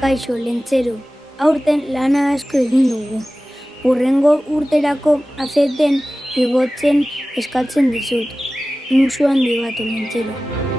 Kaixo, lentzero, aurten lana asko egin dugu. Hurrengo urterako azeten igotzen eskatzen dizut. Musu handi bat, lentzero.